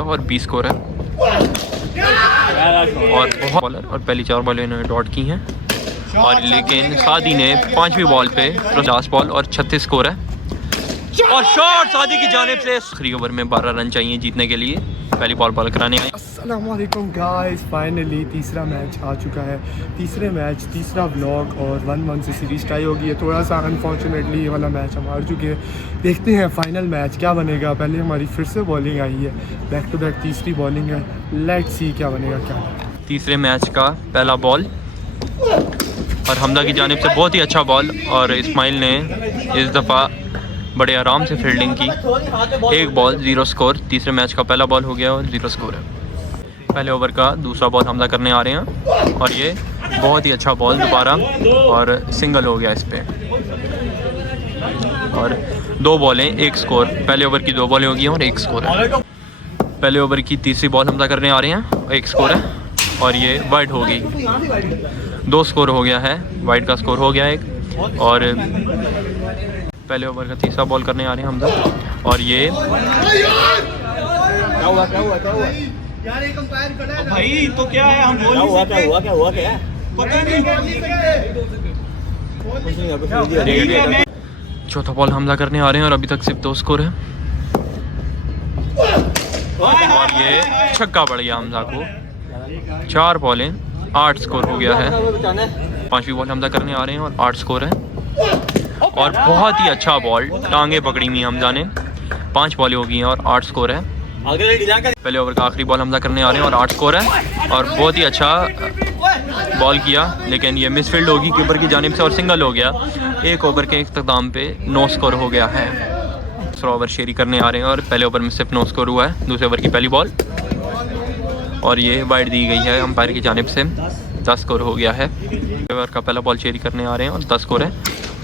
और 20 स्कोर है और बहुत बॉलर और पहली 4 बॉलें इन्होंने डॉट की हैं और लेकिन सादी ने 5वीं बॉल पे लास्ट बॉल और 36 स्कोर है और शॉट सादी की जानिब से 3 ओवर में 12 रन चाहिए जीतने के लिए। पहली बॉल कराने आए। अस्सलाम वालेकुम गाइस, फाइनली तीसरा मैच आ चुका है। तीसरे मैच तीसरा व्लॉग और 1-1 से सीरीज टाई होगी है। थोड़ा सा अनफॉर्चुनेटली ये वाला मैच हम हार चुके हैं। देखते हैं फाइनल मैच क्या बनेगा। पहले हमारी फिर से बॉलिंग आई है, बैक टू बैक तीसरी बॉलिंग है। लेट्स सी क्या बनेगा क्या। तीसरे मैच का पहला बॉल और हमदा की जानिब से बहुत ही अच्छा बॉल और इस्माइल ने इस दफ़ा बड़े आराम से फील्डिंग की। एक बॉल 0 स्कोर। तीसरे मैच का पहला बॉल हो गया और 0 स्कोर है। पहले ओवर का दूसरा बॉल हमदा करने आ रहे हैं और ये बहुत ही अच्छा बॉल दोबारा और सिंगल हो गया इस पर और 2 बॉलें 1 स्कोर। पहले ओवर की 2 बॉलें होगी और 1 स्कोर है। पहले ओवर की तीसरी बॉल हमदा करने आ रहे हैं, 1 स्कोर है और ये वाइड हो गई। 2 स्कोर हो गया है, वाइड का स्कोर हो गया 1 और पहले ओवर का तीसरा बॉल करने आ रहे हैं हमदा और ये क्या हुआ यार, एक अंपायर खड़ा है भाई, तो क्या है हम बोल नहीं सकते। क्या हुआ पता नहीं। चौथा बॉल हमला करने आ रहे हैं और अभी तक सिर्फ 2 स्कोर है और ये छक्का पड़ गया हमजा को। 4 बॉलें 8 स्कोर हो गया है। 5वीं बॉल हमजा करने आ रहे हैं और 8 स्कोर है और बहुत ही अच्छा बॉल टांगे पकड़ी हुई हमजा ने। 5 बॉलें हो गई हैं और 8 स्कोर है। पहले ओवर का आखिरी बॉल हमजा करने आ रहे हैं और 8 स्कोर है और बहुत ही अच्छा बॉल किया लेकिन ये मिसफील्ड होगी कीपर की जानिब से और सिंगल हो गया। 1 ओवर के इख्तिताम पे 9 स्कोर हो गया है। दूसरा ओवर शेरी करने आ रहे हैं और पहले ओवर में सिर्फ 9 स्कोर हुआ है। दूसरे ओवर की पहली बॉल और ये वाइड दी गई है अंपायर की जानिब से। 10 स्कोर हो गया है। ओवर का पहला बॉल शेरी करने आ रहे हैं और 10 स्कोर है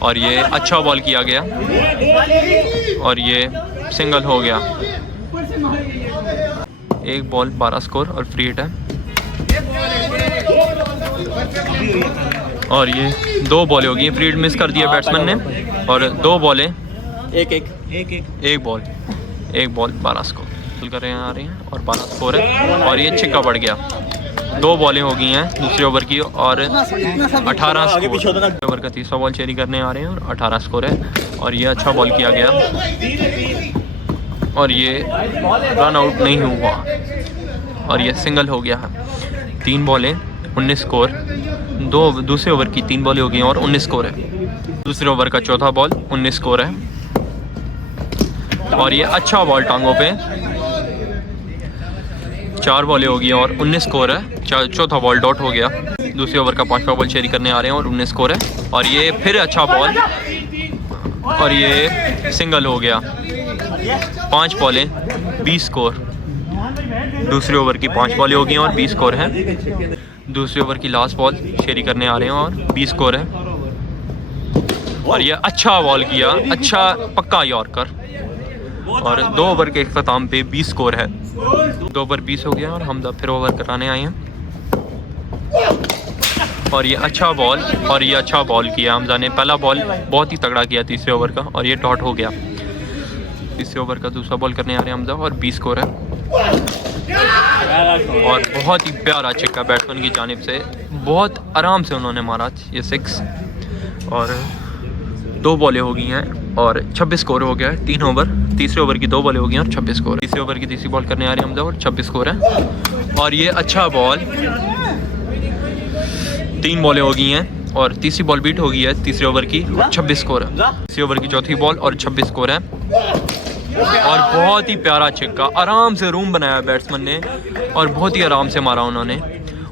और ये अच्छा बॉल किया गया और ये सिंगल हो गया। 1 बॉल 12 स्कोर और फ्री हिट है और ये 2 बॉलें हो गई। फ्री हिट मिस कर दिया बैट्समैन ने और 2 बॉलें 1 बॉल 12 स्कोर कर रहे हैं आ रही हैं और 12 स्कोर है और ये छिक्का पड़ गया। 2 बॉलें हो गई हैं दूसरे ओवर की और 18 स्कोर। ओवर का तीसरा बॉल चेरी करने आ रहे हैं और 18 स्कोर है और ये अच्छा बॉल किया गया और ये रन आउट नहीं हुआ और ये सिंगल हो गया है। 3 बॉलें 19 स्कोर। दूसरे ओवर की 3 बॉलें हो गई और 19 स्कोर है। दूसरे ओवर का चौथा बॉल 19 स्कोर है और ये अच्छा बॉल टांगों पे। 4 बॉलें हो गई और 19 स्कोर है। चौथा बॉल डॉट हो गया। दूसरे ओवर का 5वां बॉल शेरी करने आ रहे हैं और 19 स्कोर है और ये फिर अच्छा बॉल और ये सिंगल हो गया। 5 बॉलें 20 स्कोर। दूसरे ओवर की 5 बॉलें हो गई और 20 स्कोर है। दूसरे ओवर की लास्ट बॉल शेरी करने आ रहे हैं और 20 स्कोर है और ये अच्छा बॉल किया, अच्छा पक्का यॉर्कर और 2 ओवर के इख्तिताम पे 20 स्कोर है। 2 ओवर 20 हो गया और हम फिर ओवर कराने आए हैं और ये अच्छा बॉल किया हमजा ने। पहला बॉल बहुत ही तगड़ा किया तीसरे ओवर का और ये डॉट हो गया। तीसरे ओवर का दूसरा बॉल करने आ रहे हैं हमजा और 20 स्कोर है और बहुत ही प्यारा छिक्का बैट्समैन की जानिब से। बहुत आराम से उन्होंने मारा ये 6 और 2 बॉलें हो गई हैं और 26 स्कोर हो गया है। 3 ओवर तीसरे ओवर की 2 बॉलें हो गई हैं और 26 स्कोर। तीसरे ओवर की तीसरी बॉल करने आ रही है हमजा और 26 स्कोर है और ये अच्छा बॉल। 3 बॉलें हो गई हैं और तीसरी बॉल बीट हो गई है तीसरे ओवर की और 26 स्कोर है। तीसरे ओवर की चौथी बॉल और 26 स्कोर है और बहुत ही प्यारा छिक्का। आराम से रूम बनाया बैट्समैन ने और बहुत ही आराम से मारा उन्होंने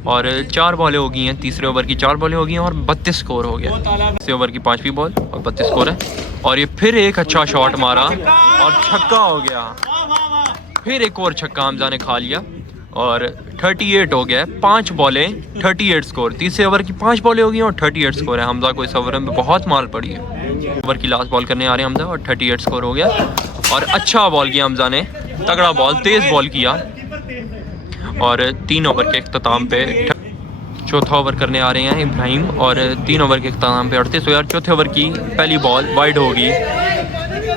और 4 बॉलें हो गई हैं। तीसरे ओवर की 4 बॉलें हो गई हैं और 32 स्कोर हो गया। तीसरे ओवर की 5वीं बॉल और 32 स्कोर है और ये फिर एक अच्छा शॉट मारा और छक्का हो गया। फिर एक और छक्का हमजा ने खा लिया और 38 हो गया। 5 बॉलें 38 स्कोर। तीसरे ओवर की 5 बॉलें हो गई और 38 स्कोर है। हमजा को इस ओवर में बहुत माल पड़ी है। ओवर की लास्ट बॉल करने आ रहे हैं हमजा और 38 स्कोर हो गया और अच्छा बॉल किया हमजा ने। तगड़ा बॉल, तेज़ बॉल किया और 3 ओवर के इख्तिताम पे चौथा ओवर करने आ रहे हैं इब्राहिम और 3 ओवर के इख्तिताम पे 38 हो गया। चौथे ओवर की पहली बॉल वाइड होगी।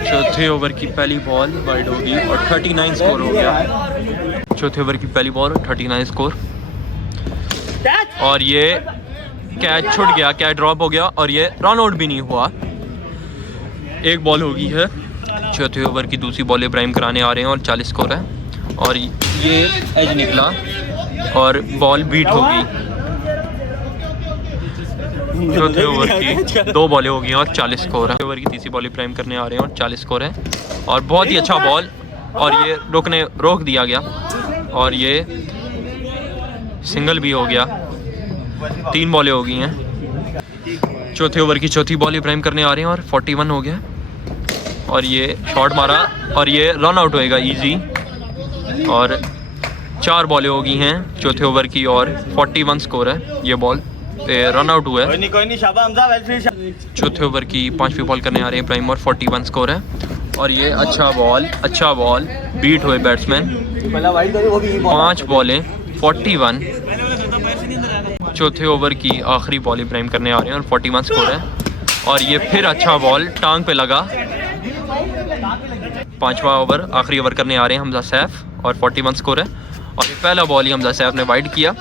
चौथे ओवर की पहली बॉल वाइड होगी और 39 स्कोर हो गया। चौथे ओवर की पहली बॉल 39 स्कोर। और ये कैच छूट गया, कैच ड्रॉप हो गया और ये रन आउट भी नहीं हुआ। एक बॉल हो गई है। चौथे ओवर की दूसरी बॉल इब्राहिम कराने आ रहे हैं और 40 स्कोर है। और ये एज निकला और बॉल बीट हो गई। चौथे ओवर की 2 बॉलें हो गई और 40 स्कोर है। ओवर की तीसरी बॉल इब्राहिम करने आ रहे हैं और 40 स्कोर है। और बहुत ही अच्छा बॉल और ये रोक दिया गया और ये सिंगल भी हो गया। 3 बॉलें हो गई हैं। चौथे ओवर की चौथी बॉल इब्राहिम करने आ रहे हैं और 41 हो गया। और ये शॉट मारा और ये रन आउट होएगा इजी। और 4 बॉलें हो गई हैं चौथे ओवर की और 41 स्कोर है। ये बॉल पे रन आउट हुआ है। चौथे ओवर की 5वीं बॉल करने आ रहे हैं इब्राहिम और 41 स्कोर है। और ये अच्छा बॉल बीट हुए बैट्समैन। 5 बॉलें 41। चौथे ओवर की आखिरी बॉल इब्राहिम करने आ रहे हैं और 41 स्कोर है। और ये फिर अच्छा बॉल टांग पे लगा। 5वां ओवर आखिरी ओवर करने आ रहे हैं हमजा सैफ और 41 स्कोर है। और ये पहला बॉल ही हमजा सैफ ने वाइड किया,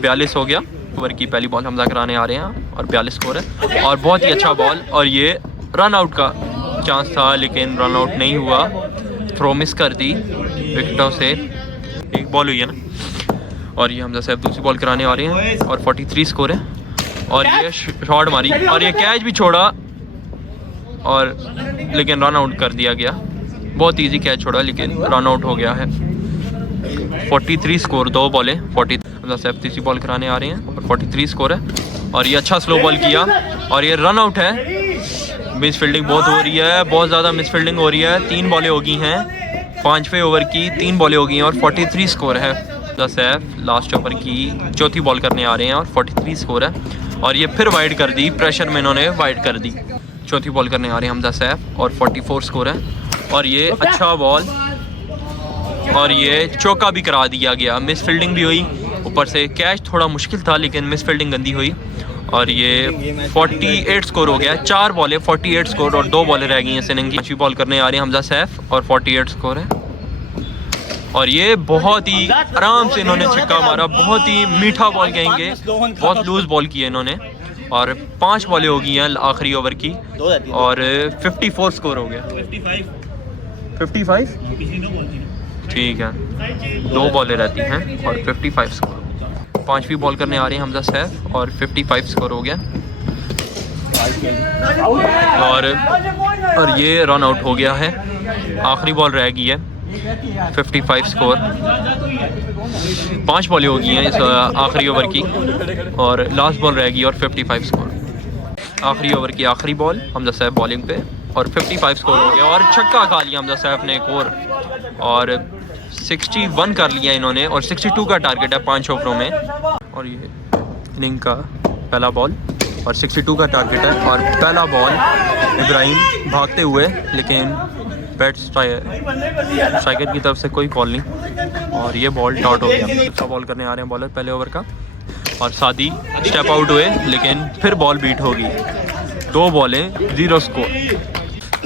42 हो गया। ओवर की पहली बॉल हमजा कराने आ रहे हैं और 42 स्कोर है। और बहुत ही अच्छा बॉल और ये रन आउट का चांस था लेकिन रन आउट नहीं हुआ। थ्रो मिस कर दी विकेटों से। एक बॉल हुई है ना। और ये हमजा सैफ दूसरी बॉल कराने आ रहे हैं और 43 स्कोर है। और ये शॉट मारी और ये कैच भी छोड़ा और लेकिन रन आउट कर दिया गया। बहुत इजी कैच छोड़ा लेकिन रन आउट हो गया है। 43 स्कोर, 2 बॉलें 40। हमजा सैफ तीसरी बॉल कराने आ रहे हैं और 43 स्कोर है। और ये अच्छा स्लो बॉल किया और ये रन आउट है। मिस फील्डिंग बहुत हो रही है, बहुत ज़्यादा मिस फील्डिंग हो रही है। 3 बॉलें हो गई हैं 5वें ओवर की, 3 बॉलें हो गई हैं और 43 स्कोर है। हमजा सैफ लास्ट ओवर की चौथी बॉल करने आ रहे हैं और 43 स्कोर है। और ये फिर वाइड कर दी, प्रेशर में इन्होंने वाइड कर दी। चौथी बॉल करने आ रहे हैं हमजा सैफ और 44 स्कोर है। और ये अच्छा बॉल और ये चौका भी करा दिया गया। मिस फील्डिंग भी हुई, ऊपर से कैच थोड़ा मुश्किल था लेकिन मिस फील्डिंग गंदी हुई। और ये 48 स्कोर हो गया। 4 बॉलें 48 स्कोर और 2 बॉलें रह गई हैं इनिंग की। 5वीं बॉल करने आ रहे हैं हमजा सैफ और 48 स्कोर है। और ये बहुत ही आराम से इन्होंने छक्का मारा। बहुत ही मीठा बॉल कहेंगे, बहुत लूज बॉल किया इन्होंने। और 5 बॉलें हो गई हैं आखिरी ओवर की और 54 स्कोर हो गया। 55 ठीक है, 2 बॉलें रहती हैं और 55 स्कोर। 5वीं बॉल करने आ रहे हैं हमजा सैफ और 55 स्कोर हो गया। और ये रन आउट हो गया है। आखिरी बॉल रह गई है 55 स्कोर। 5 बॉलें हो गई हैं इस आखिरी ओवर की और लास्ट बॉल रह गई और 55 स्कोर। आखिरी ओवर की आखिरी बॉल हमजा सैफ बॉलिंग पे और 55 स्कोर हो गया। और छक्का खा लिया हमजा सैफ ने एक और 61 कर लिया इन्होंने। और 62 का टारगेट है 5 ओवरों में। और ये इनिंग का पहला बॉल और 62 का टारगेट है। और पहला बॉल इब्राहिम भागते हुए लेकिन बैट स्ट्राइकर की तरफ से कोई कॉल नहीं और ये बॉल डॉट हो गया। अच्छा बॉल करने आ रहे हैं बॉलर पहले ओवर का और सादी स्टेप आउट हुए लेकिन फिर बॉल बीट होगी। 2 बॉलें 0 स्कोर।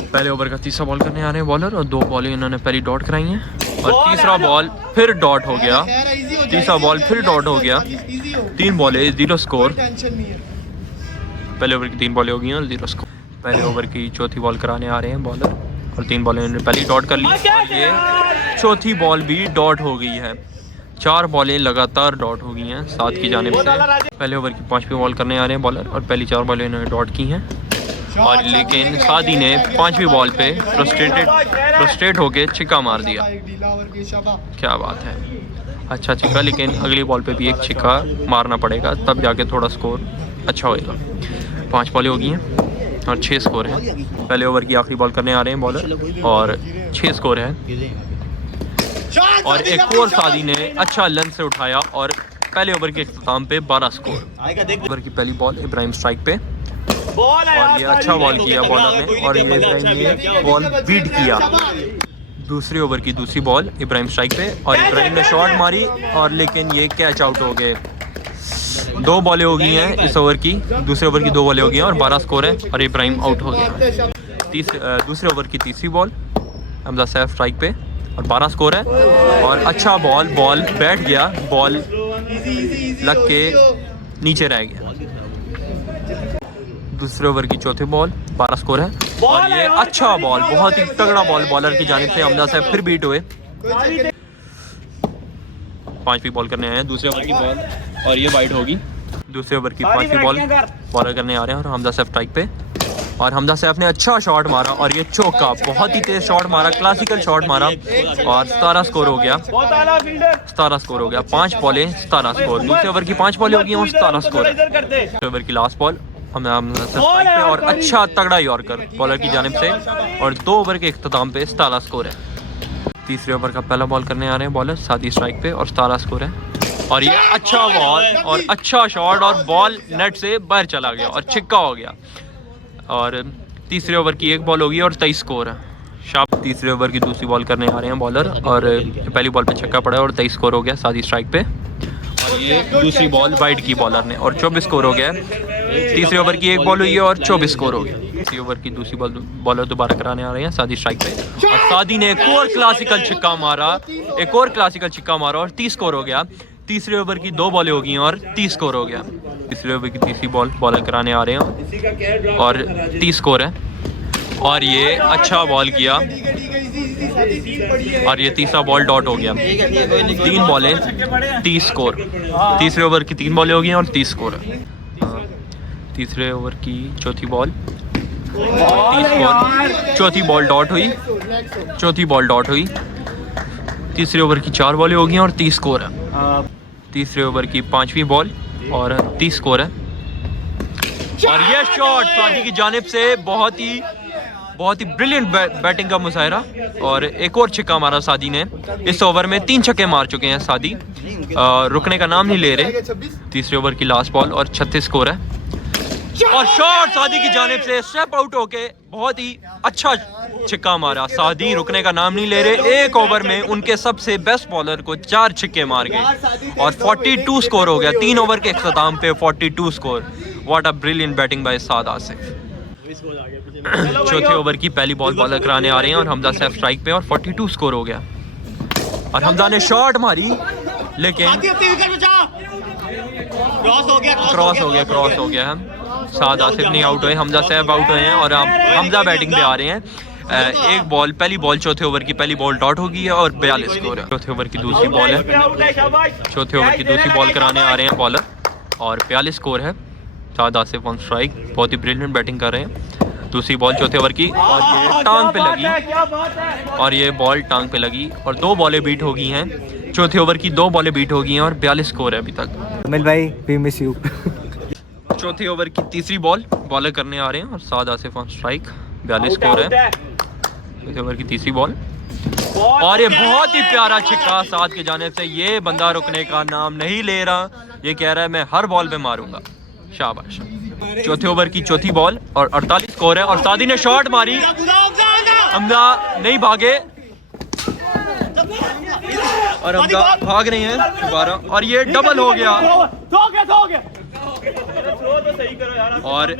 पहले ओवर का तीसरा बॉल करने आ रहे हैं बॉलर और 2 बॉलें इन्होंने पहली डॉट कराई हैं और तीसरा बॉल फिर डॉट हो गया। तीसरा बॉल फिर डॉट हो गया। 3 बॉलें 0 स्कोर। पहले ओवर की 3 बॉलें हो गई हैं और 0 स्कोर। पहले ओवर की चौथी बॉल कराने आ रहे हैं बॉलर और 3 बॉलें इन्होंने पहली डॉट कर ली और ये चौथी बॉल भी डॉट हो गई है। 4 बॉलें लगातार डॉट हो गई हैं 7 की जानिब से। पहले ओवर की 5वीं बॉल करने आ रहे हैं बॉलर और पहली 4 बॉलें इन्होंने डॉट की हैं और लेकिन सादी ने 5वीं बॉल पे फ्रस्ट्रेट होके छिक्का मार दिया। क्या बात है, अच्छा छिक्का, लेकिन अगली बॉल पे भी एक छिक्का मारना पड़ेगा तब जाके थोड़ा स्कोर अच्छा होएगा। 5 बॉलें हो गई हैं और 6 स्कोर है। पहले ओवर की आखिरी बॉल करने आ रहे हैं बॉलर और 6 स्कोर है। और एक और सादी ने अच्छा लन से उठाया और पहले ओवर के इख्तिताम पे 12 स्कोर। ओवर की पहली बॉल इब्राहिम स्ट्राइक पे और ये अच्छा बॉल किया बॉलर ने और ये इब्राहिम ने बॉल बीट किया। दूसरी ओवर की दूसरी बॉल इब्राहिम स्ट्राइक पे और इब्राहिम ने शॉट मारी और लेकिन ये कैच आउट हो गए। 2 बॉलें हो गई हैं इस ओवर की। दूसरे ओवर की 2 बॉलें हो गई हैं और 12 स्कोर है और इब्राहिम आउट हो गया। दूसरे ओवर की तीसरी बॉल हमजा सैफ स्ट्राइक पे और 12 स्कोर है। और अच्छा बॉल बैठ गया, बॉल लग के नीचे रह गया। दूसरे ओवर की चौथी बॉल, 12 स्कोर है। और ये अच्छा बॉल, बहुत ही तगड़ा बॉल बॉलर की जानिब से हमजा साहब फिर बीट हुए। 5वीं बॉल करने आए हैं, दूसरे ओवर की बॉल और ये वाइड होगी। दूसरे ओवर की 5वीं बॉल बॉलर करने आ रहे हैं और हमजा साहब स्ट्राइक पे। और हमजा सैफ ने अच्छा शॉट मारा और ये चौका, बहुत ही तेज शॉट मारा, क्लासिकल शॉट मारा और 17 स्कोर हो गया। 17 स्कोर हो गया, 5 बॉलें 17 स्कोर। दूसरे ओवर की 5 बॉलें हो गई और 17 स्कोर। दूसरे ओवर की लास्ट बॉल पे और अच्छा तगड़ा यॉर्कर बॉलर की जानिब से और 2 ओवर के इख्तिताम पे 17 स्कोर है। तीसरे ओवर का पहला बॉल करने आ रहे हैं बॉलर, 7 स्ट्राइक पे और 17 स्कोर है। और ये अच्छा बॉल और अच्छा शॉट और बॉल नेट से बाहर चला गया और छिक्का हो गया। और तीसरे ओवर की 1 बॉल होगी और 23 स्कोर है। शाप तीसरे ओवर की दूसरी बॉल करने आ रहे हैं बॉलर और पहली बॉल पे छक्का पड़ा और 23 स्कोर हो गया 7 स्ट्राइक पे। और ये दूसरी बॉल वाइड की बॉलर ने और 24 स्कोर हो गया। तीसरे ओवर की 1 बॉल हुई है और 24 स्कोर हो गया। तीसरी ओवर की दूसरी बॉलर दोबारा कराने आ रहे हैं 7 स्ट्राइक पे और सादी ने एक और क्लासिकल छक्का मारा और 30 स्कोर हो गया। तीसरे ओवर की 2 बॉलें हो गई और 30 स्कोर हो गया। तीसरे ओवर की तीसरी बॉल बॉलर कराने आ रहे हैं और 30 स्कोर है। और ये अच्छा बॉल किया और ये तीसरा बॉल डॉट हो गया। 3 बॉलें 30 स्कोर। तीसरे ओवर की 3 बॉलें हो गई और 30 स्कोर है। तीसरे ओवर की चौथी बॉल 30 स्कोर। चौथी बॉल डॉट हुई। तीसरे ओवर की 4 बॉलें हो गई और 30 स्कोर है। तीसरे ओवर की 5वीं बॉल और 30 स्कोर है। और ये शॉट सादी की जानिब से बहुत ही ब्रिलियंट बैटिंग का मुजाहरा और एक और छक्का मारा सादी ने। इस ओवर में 3 छक्के मार चुके हैं सादी, रुकने का नाम नहीं ले रहे। तीसरे ओवर की लास्ट बॉल और 36 स्कोर है। और शॉट सादी की जानिब से स्टेप आउट होके बहुत ही अच्छा छक्का मारा। सादी रुकने का नाम नहीं ले रहे। 1 ओवर में उनके सबसे बेस्ट बॉलर को 4 छक्के मार गए और 42 स्कोर हो गया। 3 ओवर के इख्तिताम पे 42 score. What a brilliant batting by Saad Asif. चौथे ओवर की पहली बॉल बॉलर कराने आ रहे हैं और हमजा सैफ स्ट्राइक पे और 42 स्कोर हो गया। और हमजा ने शॉट मारी लेकिन क्रॉस हो गया है। साद आसिफ नहीं आउट हुए, हमजा सैफ आउट हुए हैं और अब हमजा बैटिंग पे आ रहे हैं। पहली बॉल चौथे ओवर की पहली बॉल डॉट होगी है और 42 स्कोर है। चौथे ओवर की दूसरी बॉल है। चौथे ओवर की दूसरी बॉल कराने आ रहे हैं बॉलर और 42 स्कोर है। साद आसिफ ऑन स्ट्राइक, बहुत ही ब्रिलियंट बैटिंग कर रहे हैं। दूसरी बॉल चौथे ओवर की और ये टांग पे लगी और ये बॉल टांग पे लगी और 2 बॉलें बीट हो गई हैं। चौथे ओवर की 2 बॉलें बीट हो गई हैं और 42 स्कोर है अभी तक। अमिल भाई वी मिस यू। चौथे ओवर की तीसरी बॉल बॉलर करने आ रहे हैं और साद आसिफ ऑन स्ट्राइक, 42 स्कोर है। चौथे ओवर की तीसरी बॉल और ये बहुत ही प्यारा छिक्का साद के जाने से। ये बंदा रुकने का नाम नहीं ले रहा, ये कह रहा है मैं हर बॉल पे मारूंगा। शाबाश। चौथे ओवर की चौथी बॉल और 48 स्कोर है और सादी ने शॉट मारी, हमजा नहीं भागे और हमजा भाग रहे हैं दोबारा और ये डबल हो गया। और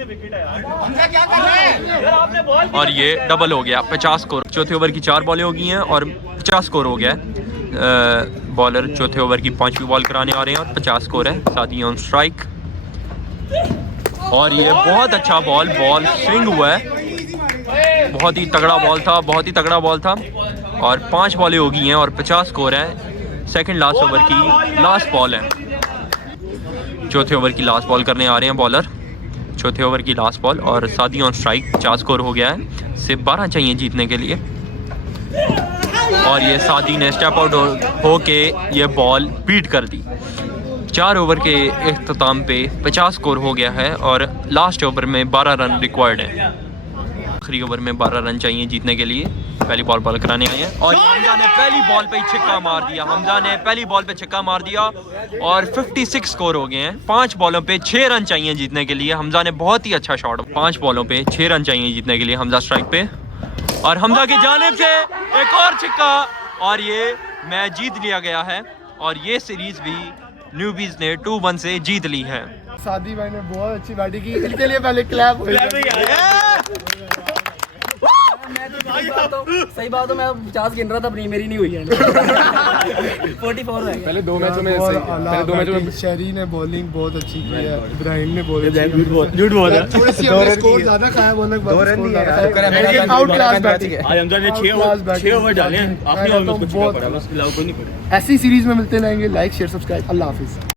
ये डबल हो गया, 50 स्कोर। चौथे ओवर की 4 बॉलें हो गई हैं और 50 स्कोर हो गया है। बॉलर चौथे ओवर की 5वीं बॉल कराने आ रहे हैं और 50 स्कोर है। सादी ऑन स्ट्राइक और ये बहुत अच्छा बॉल स्विंग हुआ है। बहुत ही तगड़ा बॉल था और 5 बॉलें हो गई हैं और 50 स्कोर है। सेकंड लास्ट ओवर की लास्ट बॉल है। चौथे ओवर की लास्ट बॉल करने आ रहे हैं बॉलर। चौथे ओवर की लास्ट बॉल और सादी ऑन स्ट्राइक, 50 स्कोर हो गया है। सिर्फ 12 चाहिए जीतने के लिए और ये सादी ने स्टेप आउट होके ये बॉल बीट कर दी। 4 ओवर के इख्तिताम पे 50 स्कोर हो गया है और लास्ट ओवर में 12 रन रिक्वायर्ड है। आखिरी ओवर में 12 रन चाहिए जीतने के लिए। पहली बॉल बॉल कराने आए हैं और हमजा ने पहली बॉल पे छक्का मार दिया और 56 स्कोर हो गए हैं। 5 बॉलों पे 6 रन चाहिए जीतने के लिए। हमजा ने बहुत ही अच्छा शॉट, 5 बॉलों पे 6 रन चाहिए जीतने के लिए। हमजा स्ट्राइक पे और हमजा की जानिब से एक और छक्का और ये मैच जीत लिया गया है और ये सीरीज भी न्यूबीज ने 2-1 से जीत ली है। सादी भाई ने बहुत अच्छी बैटिंग की, इनके लिए पहले क्लैप। सही बात है, मैं 50 गिन रहा था अपनी, मेरी नहीं हुई है 44 है। पहले 2 मैचों में सही, पहले 2 मैचों में शहरी ने बॉलिंग बहुत अच्छी की है, इब्राहिम ने बॉलिंग झूठ बोल रहा है। थोड़ी सी हमने स्कोर ज्यादा खाया, बोलने के बाद स्कोर ज्यादा खाया। आउट क्लास बैटिंग है आज हमजा ने 6 ओवर डाले हैं, आखिरी ओवर में कुछ छक्का पड़ा, बस अलाउ कोई नहीं पड़ा। ऐसी सीरीज में मिलते रहेंगे। लाइक शेयर सब्सक्राइब, अल्लाह हाफिज।